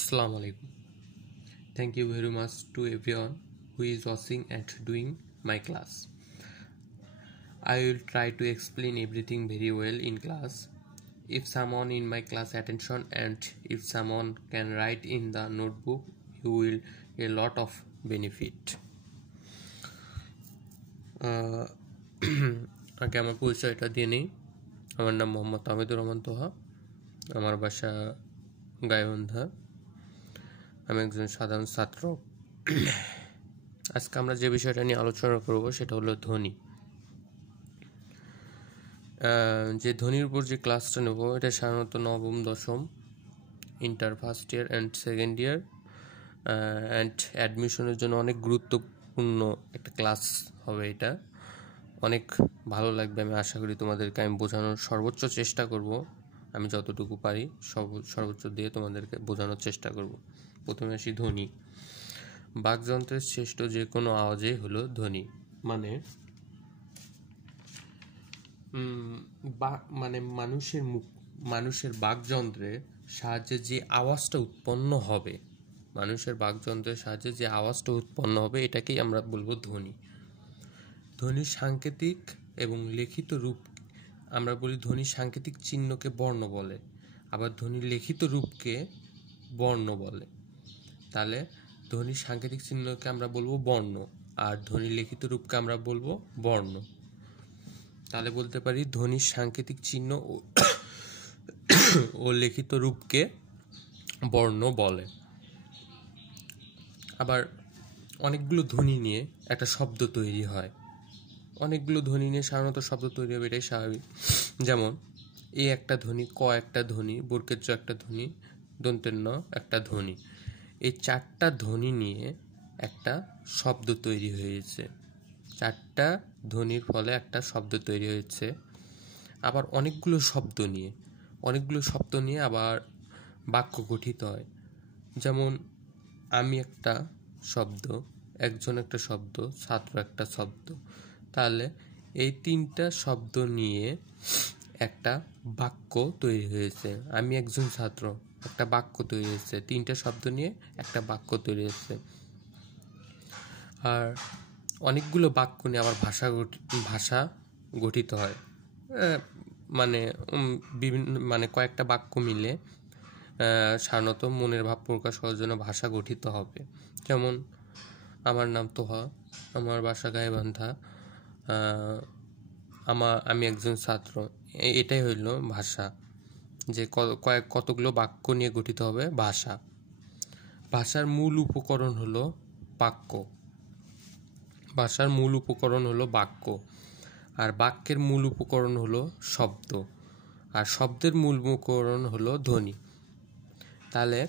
Assalamu alaikum. Thank you very much to everyone who is watching and doing my class. I will try to explain everything very well in class. If someone in my class attention and if someone can write in the notebook, you will a lot of benefit. আগে আমার পরিচয়টা দিয়ে নেই। আমার নাম মোহাম্মদ তামিদুর রহমান তোহা। আমার বাসা গাইবান্ধা। আমি একজন সাধারণ ছাত্র। আজকে আমরা যে বিষয়টা নিয়ে আলোচনা করব সেটা হলো ধ্বনি। যে ধ্বনির উপর যে ক্লাসটা নেব এটা সাধারণত নবম দশম inter first year and second year and অ্যাডমিশনের জন্য অনেক গুরুত্বপূর্ণ একটা ক্লাস হবে। এটা অনেক ভালো লাগবে, আমি আশা করি তোমাদেরকে আমি বোঝানোর সর্বোচ্চ চেষ্টা করব। আমি যতটুকু পারি সর্বোচ্চ দিয়ে তোমাদেরকে বোঝানোর চেষ্টা করব। প্রথমে আসি ধ্বনি। বাকযন্ত্রের শ্রেষ্ঠ যে কোনো আওয়াজই হলো ধ্বনি। মানে মানুষের বাকযন্ত্রের সাহায্যে যে আওয়াজটা উৎপন্ন হবে, এটাকেই আমরা বলবো ধ্বনি। ধ্বনির সাংকেতিক এবং লিখিত রূপ আমরা বলি। ধ্বনির সাংকেতিক চিহ্নকে বর্ণ বলে, আবার ধ্বনির লিখিত রূপকে বর্ণ বলে। তাহলে ধ্বনির সাংকেতিক চিহ্নকে আমরা বলবো বর্ণ, আর ধ্বনির লিখিত রূপকে আমরা বলবো বর্ণ। তাহলে বলতে পারি ধ্বনির সাংকেতিক চিহ্ন ও লিখিত রূপকে বর্ণ বলে। আবার অনেকগুলো ধ্বনি নিয়ে একটা শব্দ তৈরি হয়। সাধারণত শব্দ তৈরি হবে, এটাই স্বাভাবিক। যেমন এ একটা ধ্বনি, ক একটা ধ্বনি, বর্গের জ একটা ধ্বনি, দন্তের ন একটা ধ্বনি। এই চারটা ধ্বনি নিয়ে একটা শব্দ তৈরি হয়েছে। চারটা ধ্বনির ফলে একটা শব্দ তৈরি হয়েছে। আবার অনেকগুলো শব্দ নিয়ে আবার বাক্য গঠিত হয়। যেমন আমি একটা শব্দ, একজন একটা শব্দ, ছাত্র একটা শব্দ। তাহলে এই তিনটা শব্দ নিয়ে একটা বাক্য তৈরি হয়েছে। আমি একজন ছাত্র, একটা বাক্য তৈরি হয়েছে। তিনটা শব্দ নিয়ে একটা বাক্য তৈরি হয়েছে। আর অনেকগুলো বাক্য নিয়ে আবার ভাষা গঠিত হয়। বিভিন্ন কয়েকটা বাক্য মিলে সাধারণত মনের ভাব প্রকাশ করার জন্য ভাষা গঠিত হবে। যেমন আমার নাম তোহা, আমার বাসা গাইবান্ধা, আমি একজন ছাত্র। এটাই হইল ভাষা, যে কতগুলো বাক্য নিয়ে গঠিত হবে ভাষা। ভাষার মূল উপকরণ হলো বাক্য। আর বাক্যের মূল উপকরণ হলো শব্দ, আর শব্দের মূল উপকরণ হলো ধ্বনি। তাহলে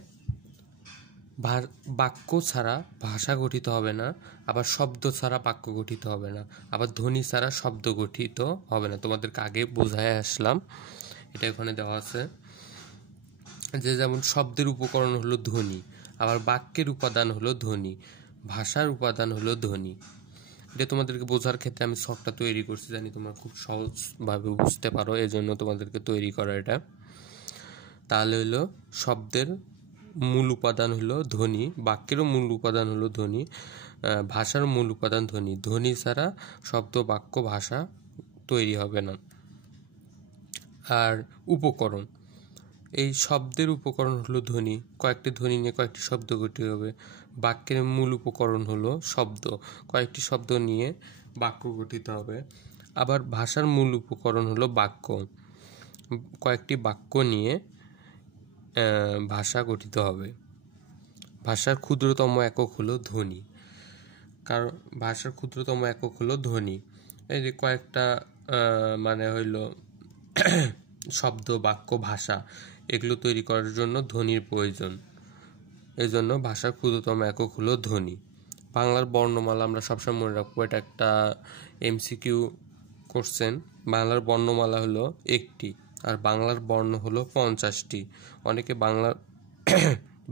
বাক্য ছাড়া ভাষা গঠিত হবে না, আবার শব্দ ছাড়া বাক্য গঠিত হবে না, আবার ধ্বনি ছাড়া শব্দ গঠিত হবে না। তোমাদেরকে আগে বোঝায় আসলাম, এটা এখানে দেওয়া আছে। যেমন শব্দের উপকরণ হলো ধ্বনি, আবার বাক্যের উপাদান হলো ধ্বনি, ভাষার উপাদান হলো ধ্বনি। এটা তোমাদেরকে বোঝার ক্ষেত্রে আমি শখটা তৈরি করছি, জানি তোমরা খুব সহজভাবে বুঝতে পারো, এজন্য তোমাদেরকে তৈরি করা এটা। তাহলে হলো শব্দের মূল উপাদান হলো ধ্বনি, বাক্যেরও মূল উপাদান হলো ধ্বনি, ভাষার মূল উপাদান ধ্বনি। ধ্বনি ছাড়া শব্দ, বাক্য, ভাষা তৈরি হবে না। আর উপকরণ, এই শব্দের উপকরণ হলো ধ্বনি। কয়েকটি ধ্বনি নিয়ে কয়েকটি শব্দ গঠিত হবে। বাক্যের মূল উপকরণ হলো শব্দ, কয়েকটি শব্দ নিয়ে বাক্য গঠিত হবে। আবার ভাষার মূল উপকরণ হলো বাক্য, কয়েকটি বাক্য নিয়ে ভাষা গঠিত হবে। ভাষার ক্ষুদ্রতম একক হলো ধ্বনি, কারণ ভাষার ক্ষুদ্রতম একক হলো ধ্বনি। এই যে কয়েকটা হইল শব্দ, বাক্য, ভাষা, এগুলো তৈরি করার জন্য ধ্বনির প্রয়োজন। এই জন্য ভাষার ক্ষুদ্রতম একক হলো ধ্বনি। বাংলার বর্ণমালা আমরা সবসময় মনে রাখবো, এটা একটা MCQ কোশ্চেন। বাংলার বর্ণমালা হলো একটি, আর বাংলার বর্ণ হলো 50টি। অনেকে বাংলার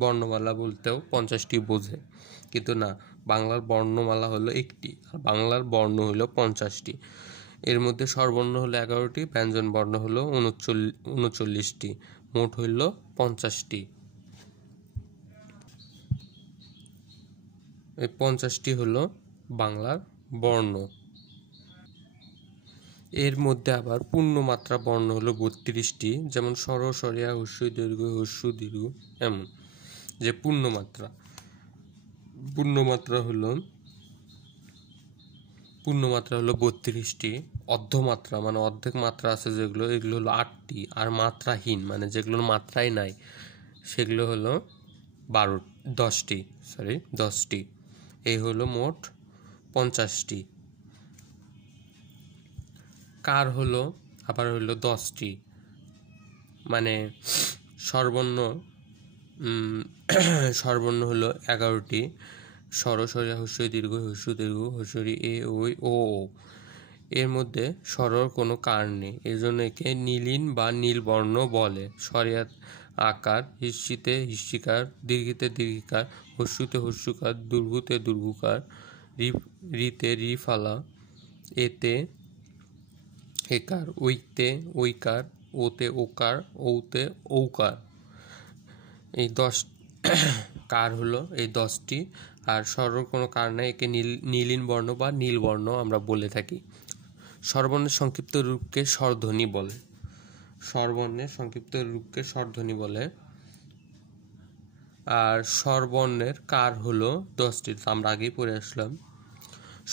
বর্ণমালা বলতেও 50টি বোঝে, কিন্তু না, বাংলার বর্ণমালা হলো একটি, আর বাংলার বর্ণ হলো 50টি। এর মধ্যে স্বরবর্ণ হলো 11টি, ব্যঞ্জন বর্ণ হলো 39টি, মোট হইল 50টি। এই 50টি হলো বাংলার বর্ণ। এর মধ্যে আবার পূর্ণমাত্রা বর্ণ হলো 32টি, যেমন স্বর, স্বরিয়া, হস্য দীর্ঘ, হস্য দীর্ঘ, এমন যে পূর্ণমাত্রা হলো 32টি। অর্ধমাত্রা মানে অর্ধেক মাত্রা আছে যেগুলো, এগুলো হলো 8টি। আর মাত্রাহীন মানে যেগুলোর মাত্রাই নাই সেগুলো হলো 10টি। এই হলো মোট 50টি। কার হলো আবার হলো 10টি, মানে স্বরবর্ণ হলো 11টি। স্বর, স্বরিয়া, হস্য দীর্ঘ, হস্যরি, এ, ওই, ও। এর মধ্যে স্বরর কোনো কার নেই, এজন্য একে নীলিন বা নীলবর্ণ বলে। স্বরিয়াত আকার, হিস্যিতে হিস্যিকার, দীর্ঘিতে দীর্ঘিকার, হস্যুতে হস্যুকার, দুর্ঘুতে দুর্ঘুকার, রিতে রিফালা, এতে একার, ঐতে ঐকার, ওতে ওকার, ঔতে ঔকার। এই 10 কার হলো এই 10টি। আর স্বরর কোনো কার নাই, একে নীলিন বর্ণ বা নীলবর্ণ আমরা বলে থাকি। স্বরবর্ণের সংক্ষিপ্ত রূপকে স্বরধ্বনি বলে। আর স্বরবর্ণের কার হলো 10টি, আমরা আগেই পড়ে আসলাম।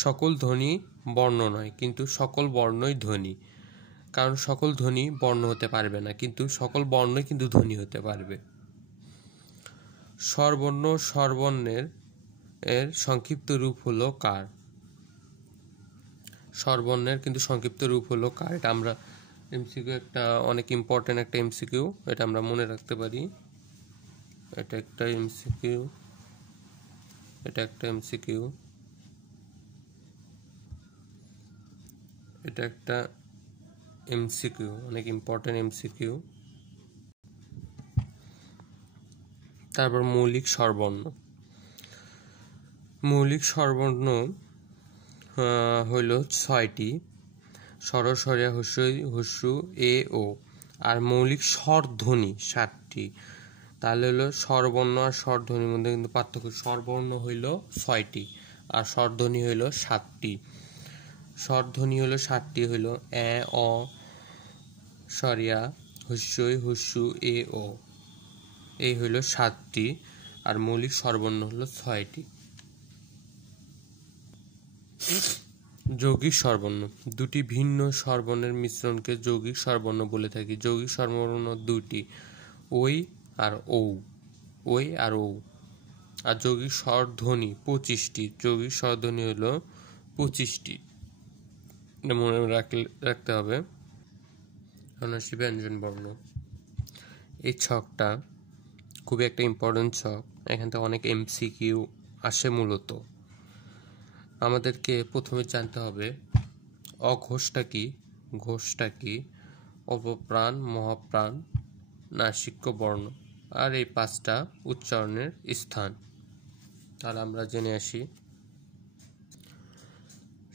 সকল ধ্বনি বর্ণ নয়, কিন্তু সকল বর্ণই ধ্বনি। কারণ সকল ধ্বনি বর্ণ হতে পারবে না, কিন্তু সকল বর্ণই কিন্তু ধ্বনি হতে পারবে। স্বরবর্ণ স্বরবর্ণের সংক্ষিপ্ত রূপ হলো কার। স্বরবর্ণের কিন্তু সংক্ষিপ্ত রূপ হলো কার। এটা আমরা এমসিকিউ, একটা অনেক ইম্পর্টেন্ট একটা এমসিকিউ, এটা আমরা মনে রাখতে পারি। এটা একটা এমসিকিউ, অনেক ইম্পর্টেন্ট এমসিকিউ। তারপর মৌলিক স্বরবর্ণ হইল 6টি। স্বর, স্বরিয়া, হস্য, এ, ও। আর মৌলিক স্বরধ্বনি 7টি। তাহলে হলো স্বরবর্ণ আর স্বরধ্বনির মধ্যে কিন্তু পার্থক্য। স্বরবর্ণ হইল 6টি আর স্বরধ্বনি হইল 7টি। স্বরধ্বনি হলো 7টি, হইল এ, অ, স্বরিয়া, হস্য, এ, ও। এই হইল 7টি। আর মৌলিক স্বরবর্ণ হলো 6টি। যৌগিক স্বরবর্ণ, দুটি ভিন্ন স্বরবর্ণের মিশ্রণকে যৌগিক স্বরবর্ণ বলে থাকি। যৌগিক স্বরবর্ণ দুটি, ওই আর ও। আর যৌগিক স্বরধ্বনি 25টি। যৌগিক স্বরধ্বনি হলো 25টি, মনে রাখতে হবে। আসি ব্যঞ্জন বর্ণ। এই ছকটা খুবই একটা ইম্পর্টেন্ট ছক, এখান থেকে অনেক এমসিকিউ আসে। মূলত আমাদেরকে প্রথমে জানতে হবে অঘোষটা কি, অপপ্রাণ, মহাপ্রাণ, নাসিক্য বর্ণ, আর এই 5টা উচ্চারণের স্থান। তাহলে আমরা জেনে আসি।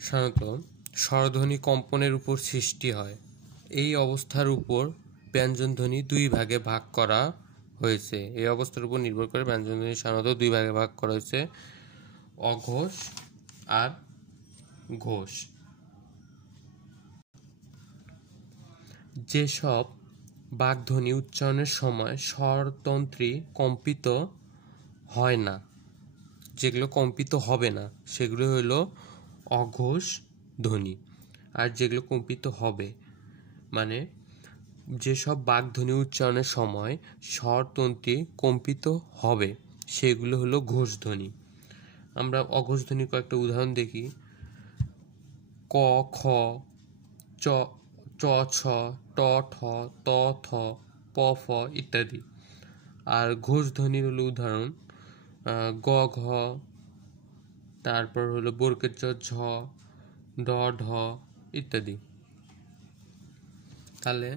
সাধারণত স্বরধ্বনি কম্পনের উপর সৃষ্টি হয়। এই অবস্থার উপর ব্যঞ্জনধ্বনি 2 ভাগে ভাগ করা হয়েছে। এই অবস্থার উপর নির্ভর করে ব্যঞ্জনধ্বনি সাধারণত 2 ভাগে ভাগ করা হয়েছে, অঘোষ আর ঘোষ। যেসব বাগধ্বনি উচ্চারণের সময় স্বরতন্ত্রী কম্পিত হয় না, যেগুলো কম্পিত হবে না সেগুলো হলো অঘোষ ধ্বনি। আর যেগুলো কম্পিত হবে, মানে যেসব বাগধ্বনি উচ্চারণের সময় স্বরতন্ত্রী কম্পিত হবে সেগুলো হলো ঘোষ ধ্বনি। আমরা অঘোষ ধ্বনির কয়েকটা উদাহরণ দেখি। ক, খ, চ, ছ, ট, ঠ, ত, থ, প, ফ ইত্যাদি। আর ঘোষ ধ্বনির হলো উদাহরণ গ, ঘ, তারপর হলো বর্গের জ, ঝ, ড, ঢ ইত্যাদি। তাহলে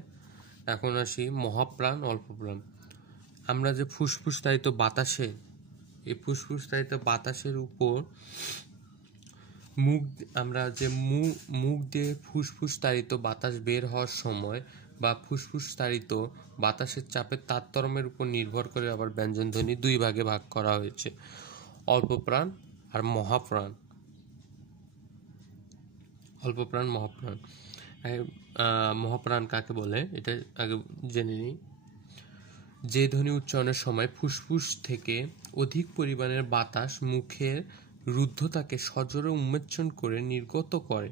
এখন আসি মহাপ্রাণ, অল্পপ্রাণ। আমরা যে ফুসফুস তাড়িত বাতাসে, এই ফুসফুস তাড়িত বাতাসের উপর আমরা যে মুখ দিয়ে ফুসফুস তাড়িত বাতাস বের হওয়ার সময় বা ফুসফুস তাড়িত বাতাসের চাপের তারতম্যের উপর নির্ভর করে আবার ব্যঞ্জনধ্বনি 2 ভাগে ভাগ করা হয়েছে, অল্পপ্রাণ আর মহাপ্রাণ, অল্প প্রাণ, মহাপ্রাণ। মহাপ্রাণ কাকে বলে এটা আগে জেনে নিই। যে ধ্বনি উচ্চারণের সময় ফুসফুস থেকে অধিক পরিমাণের বাতাস মুখের রুদ্ধতাকে সজোরে উন্মোচন করে নির্গত করে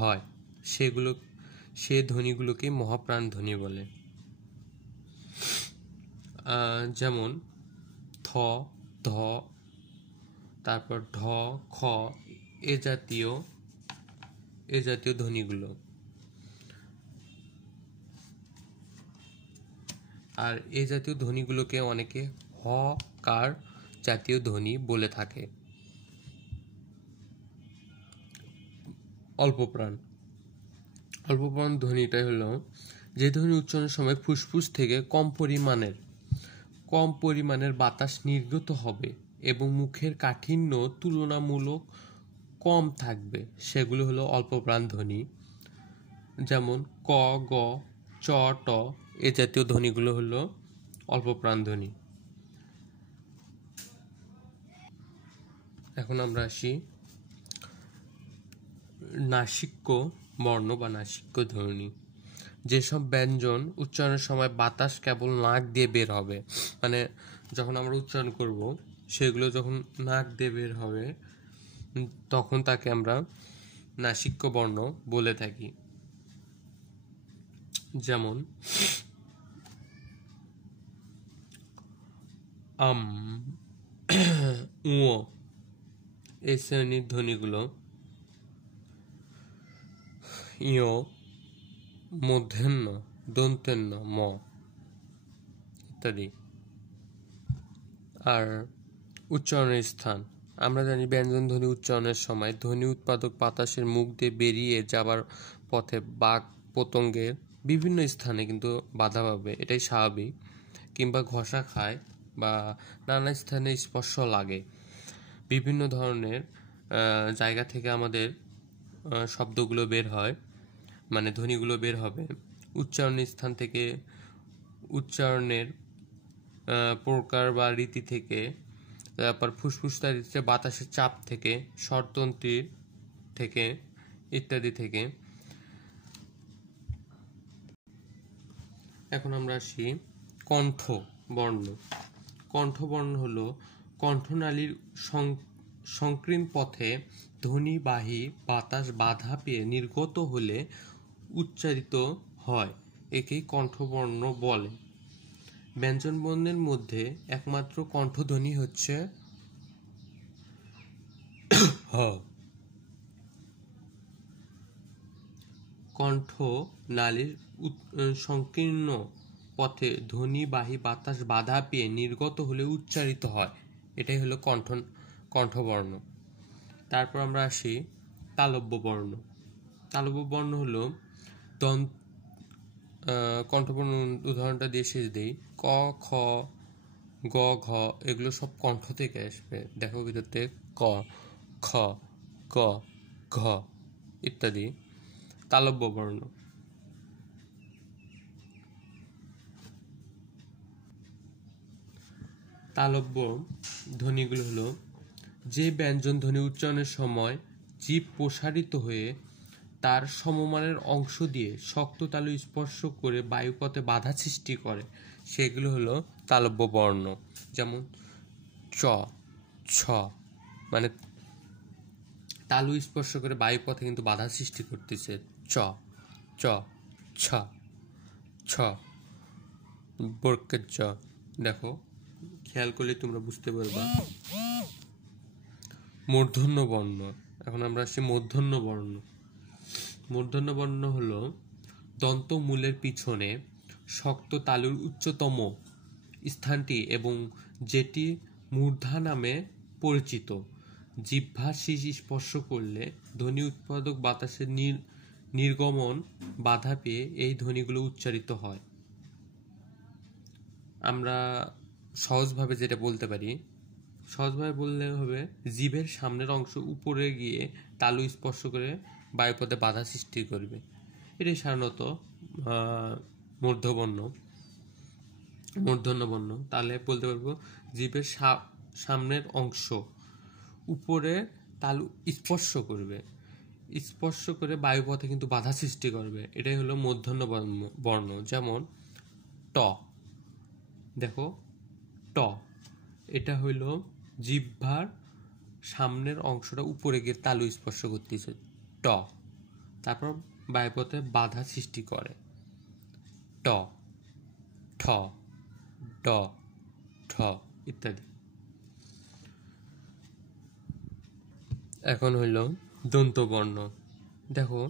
হয়, সে ধ্বনিগুলোকে মহাপ্রাণ ধ্বনি বলে। যেমন থ, ধ, তারপর ঢ, খ, এ জাতীয় ধ্বনিগুলো। আর এ জাতীয় ধ্বনিগুলোকে অনেকে হ কার জাতীয় ধ্বনি বলে থাকে। অল্পপ্রাণ ধ্বনিটা হলো যে ধ্বনি উচ্চারণের সময় ফুসফুস থেকে কম পরিমাণের বাতাস নির্গত হবে এবং মুখের কাঠিন্য তুলনামূলক কম থাকবে, সেগুলো হলো অল্পপ্রাণ ধ্বনি। যেমন ক, গ, চ, ট এ জাতীয় ধ্বনিগুলো হলো অল্পপ্রাণ ধ্বনি। এখন আমরা আসি নাসিক্য বর্ণ বা নাসিক্য ধ্বনি। যেসব ব্যঞ্জন উচ্চারণের সময় বাতাস কেবল নাক দিয়ে বের হবে, মানে যখন আমরা উচ্চারণ করব সেগুলো যখন নাক দিয়ে বের হবে তখন তাকে আমরা নাসিক্য বর্ণ বলে থাকি। যেমন আম, উ এই শ্রেণীর ধ্বনিগুলো, ইয়, মূর্ধন্য, দন্তেন্য, ম ইত্যাদি। আর উচ্চারণের স্থান, আমরা জানি ব্যঞ্জন ধ্বনি উচ্চারণের সময় ধ্বনি উৎপাদক বাতাসের মুখ দিয়ে বেরিয়ে যাবার পথে বাক পতঙ্গের বিভিন্ন স্থানে কিন্তু বাধা পাবে, এটাই স্বাভাবিক, কিংবা ঘষা খায় বা নানা স্থানে স্পর্শ লাগে। বিভিন্ন ধরনের জায়গা থেকে আমাদের শব্দগুলো বের হয়, মানে ধ্বনিগুলো বের হবে। উচ্চারণের স্থান থেকে, উচ্চারণের প্রকার বা রীতি থেকে, তারপর ফুসফুসতারিতে বাতাসের চাপ থেকে, স্বরতন্ত্রীর থেকে ইত্যাদি থেকে। এখন আমরা আসি কণ্ঠবর্ণ। কণ্ঠবর্ণ হলো কণ্ঠনালীর সংকীর্ণ পথে ধ্বনিবাহী বাতাস বাধা পেয়ে নির্গত হলে উচ্চারিত হয়, একেই কণ্ঠবর্ণ বলে। ব্যঞ্জনবর্ণের মধ্যে একমাত্র কণ্ঠধ্বনি হচ্ছে হ। কণ্ঠনালীর সংকীর্ণ পথে ধ্বনিবাহী বাতাস বাধা পেয়ে নির্গত হলে উচ্চারিত হয়, এটাই হলো কণ্ঠবর্ণ। তারপর আমরা আসি তালব্য বর্ণ। তালব্য বর্ণ হলো কণ্ঠবর্ণ উদাহরণটা দিয়ে শেষ দিই। ক, খ, গ, ঘ এগুলো সব কণ্ঠ থেকে আসবে। দেখো ভিতরতে ক, খ, গ, ঘ ইত্যাদি তালব্য বর্ণ। তালব্য ধ্বনিগুলো হলো যে ব্যঞ্জন ধ্বনি উচ্চারণের সময় জিভ প্রসারিত হয়ে তার সমমানের অংশ দিয়ে শক্ত তালু স্পর্শ করে বায়ুপথে বাধা সৃষ্টি করে, সেগুলো হলো তালব্য বর্ণ। যেমন চ, ছ, মানে তালু স্পর্শ করে বায়ুপথে কিন্তু বাধা সৃষ্টি করতেছে। চ, চ, ছ, ছ, বর্গের চ। দেখো খেয়াল করলে তোমরা বুঝতে পারবা। মূর্ধন্য বর্ণ। এখন আমরা আসছি মূর্ধন্য বর্ণ। মূর্ধন্য বর্ণ হলো দন্তমূলের পিছনে শক্ত তালুর উচ্চতম স্থানটি এবং যেটি মূর্ধা নামে পরিচিত। জিহ্বার শীষ স্পর্শ করলে ধ্বনি উৎপাদক বাতাসের নির্গমন বাধা পেয়ে এই ধ্বনিগুলো উচ্চারিত হয়। আমরা সহজভাবে যেটা বলতে পারি, সহজভাবে বললে হবে জিভের সামনের অংশ উপরে গিয়ে তালু স্পর্শ করে বায়ুপথে বাধা সৃষ্টি করবে, এটাই সাধারণত মূর্ধন্য বর্ণ। তাহলে বলতে পারবো জিভের সামনের অংশ উপরে তালু স্পর্শ করবে, স্পর্শ করে বায়ুপথে কিন্তু বাধা সৃষ্টি করবে। এটাই হলো মূর্ধন্য বর্ণ। যেমন ট, দেখো ট, এটা হইল জিহ্বার সামনের অংশটা উপরে গিয়ে তালু স্পর্শ করতেছে, ট। তারপর বায়ুপথে বাধা সৃষ্টি করে, ট, ঠ, ড, ঠ ইত্যাদি। এখন হইল দন্তবর্ণ। দেখো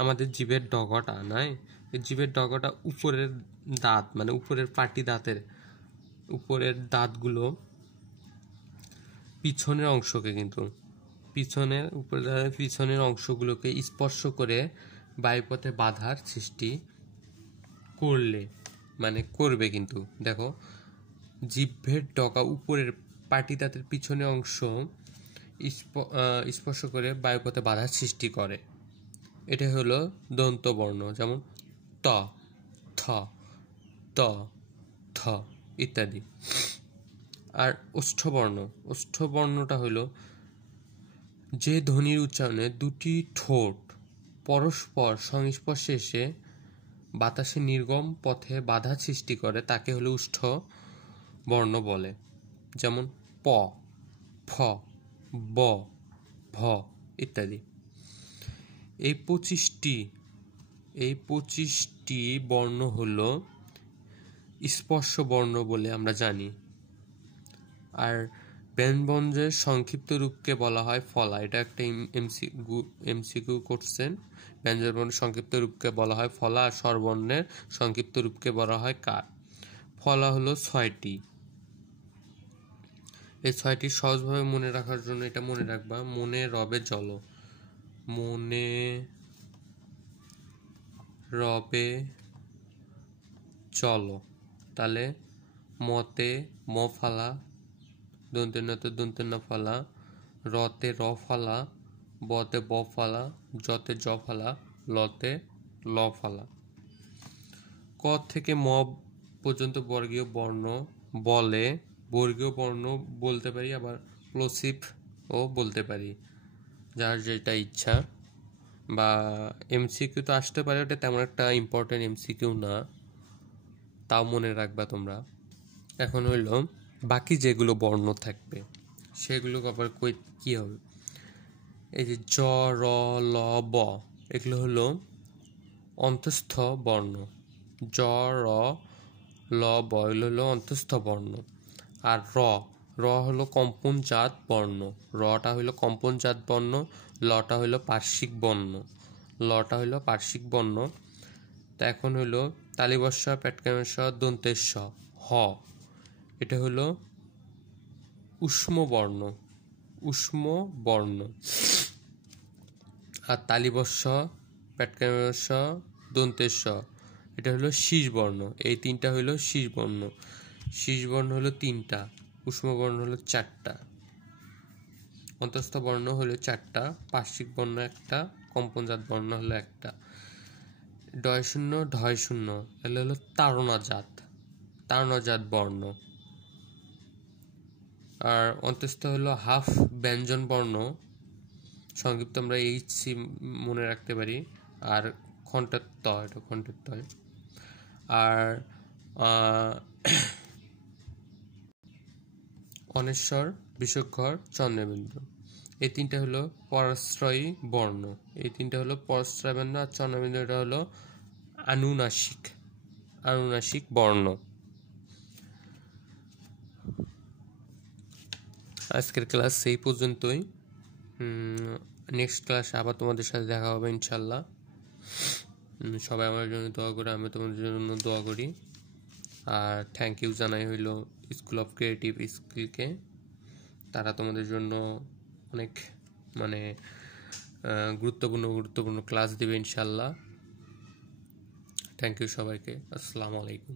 আমাদের জিভের ডগাটা নাই, জিভের ডগাটা উপরের দাঁত, মানে উপরের পাটি দাঁতের উপরের দাঁতগুলো পিছনের অংশকে কিন্তু পিছনের উপরের পিছনের অংশগুলোকে স্পর্শ করে বায়ুপথে বাধার সৃষ্টি করলে, মানে করবে কিন্তু। দেখো জিভের ডগা উপরের পাটি দাঁতের পিছনের অংশ স্পর্শ করে বায়ুপথে বাধার সৃষ্টি করে। এটা হলো দন্তবর্ণ। যেমন ত, থ, ত, থ ইত্যাদি। আর ওষ্ঠবর্ণ, ওষ্ঠবর্ণটা হলো যে ধ্বনির উচ্চারণে দুটি ঠোঁট পরস্পর সংস্পর্শে এসে বাতাসে নির্গম পথে বাধা সৃষ্টি করে, তাকে হলো ওষ্ঠ বর্ণ বলে। যেমন প, ফ, ব, ভ ইত্যাদি। এই 25টি বর্ণ হলো স্পর্শ বর্ণ বলে আমরা জানি। আর ব্যঞ্জনের সংক্ষিপ্ত রূপকে বলা হয় ফলা। এটা একটা এমসিকিউ কোশ্চেন। ব্যঞ্জনবর্ণের সংক্ষিপ্ত রূপকে বলা হয় ফলা, আর স্বরবর্ণের সংক্ষিপ্ত রূপকে বলা হয় কার। ফলা হলো 6টি। এই 6টি সহজভাবে মনে রাখার জন্য এটা মনে রাখবা। মনে রবে জল, মনে রবে চলো। তাহলে মতে ম ফালা, দন্তেন্যতে দন্তেন্য ফালা, রতে র ফালা, বতে ব ফালা, জতে জ ফালা, লতে ল ফালা। ক থেকে ম পর্যন্ত বর্গীয় বর্ণ বলে। বর্গীয় বর্ণ বলতে পারি, আবার প্লসিভ ও বলতে পারি, যার যেটা ইচ্ছা। বা এমসিকিউ তো আসতে পারে, ওটা তেমন একটা ইম্পর্টেন্ট এমসিকিউ না, তাও মনে রাখবা তোমরা। এখন হইল বাকি যেগুলো বর্ণ থাকবে সেগুলো আবার কি হবে। এই যে জ, র, ল, ব এগুলো হলো অন্তঃস্থ বর্ণ। জ, র, ল, ব এগুলো হলো অন্তঃস্থ বর্ণ। আর র হলো কম্পনজাত বর্ণ। রটা হইলো কম্পনজাত বর্ণ, লটা হইলো পার্শ্বিক বর্ণ, লটা হইলো পার্শ্বিক বর্ণ। তা এখন হইলো তালিবস্য, পেটকামেস্য, দন্তেস্য, হ, এটা হলো উষ্ম বর্ণ, উষ্ম বর্ণ। আর তালিবস্য, পেটকামেস্য, দন্তেস্য এটা হলো শীষ বর্ণ। এই তিনটা হইলো শীষ বর্ণ। শীষ বর্ণ হলো 3টা, উষ্ম বর্ণ হলো 4টা, অন্তঃস্থ বর্ণ হলো 4টা, পার্শ্বিক বর্ণ 1টা, কম্পনজাত বর্ণ হলো 1টা। ডয় শূন্য, ঢয় শূন্য এগুলো হলো তাড়নাজাত বর্ণ। আর অন্তঃস্থ হলো হাফ ব্যঞ্জন বর্ণ, সংক্ষিপ্ত আমরা এইচসি মনে রাখতে পারি। আর খণ্ডের ত, এটা খণ্ডের ত। আর অনেশ্বর, বিষগ্ঘর, চন্দ্রবিন্দু এই 3টা হলো পরাশ্রয়ী বর্ণ। এই 3টা হলো পরাশ্রয় বর্ণ। আর চন্দ্রবিন্দু এটা হলো আনুনাসিক বর্ণ। আজকের ক্লাস এই পর্যন্তই। নেক্সট ক্লাসে আবার তোমাদের সাথে দেখা হবে ইনশাল্লাহ। সবাই আমার জন্য দোয়া করে, আমি তোমাদের জন্য দোয়া করি। আর থ্যাংক ইউ জানাই হইল স্কুল অফ ক্রিয়েটিভ স্কিলকে। তারা তোমাদের জন্য অনেক মানে গুরুত্বপূর্ণ ক্লাস দেবে ইনশাল্লাহ। থ্যাংক ইউ সবাইকে। আসসালামু আলাইকুম।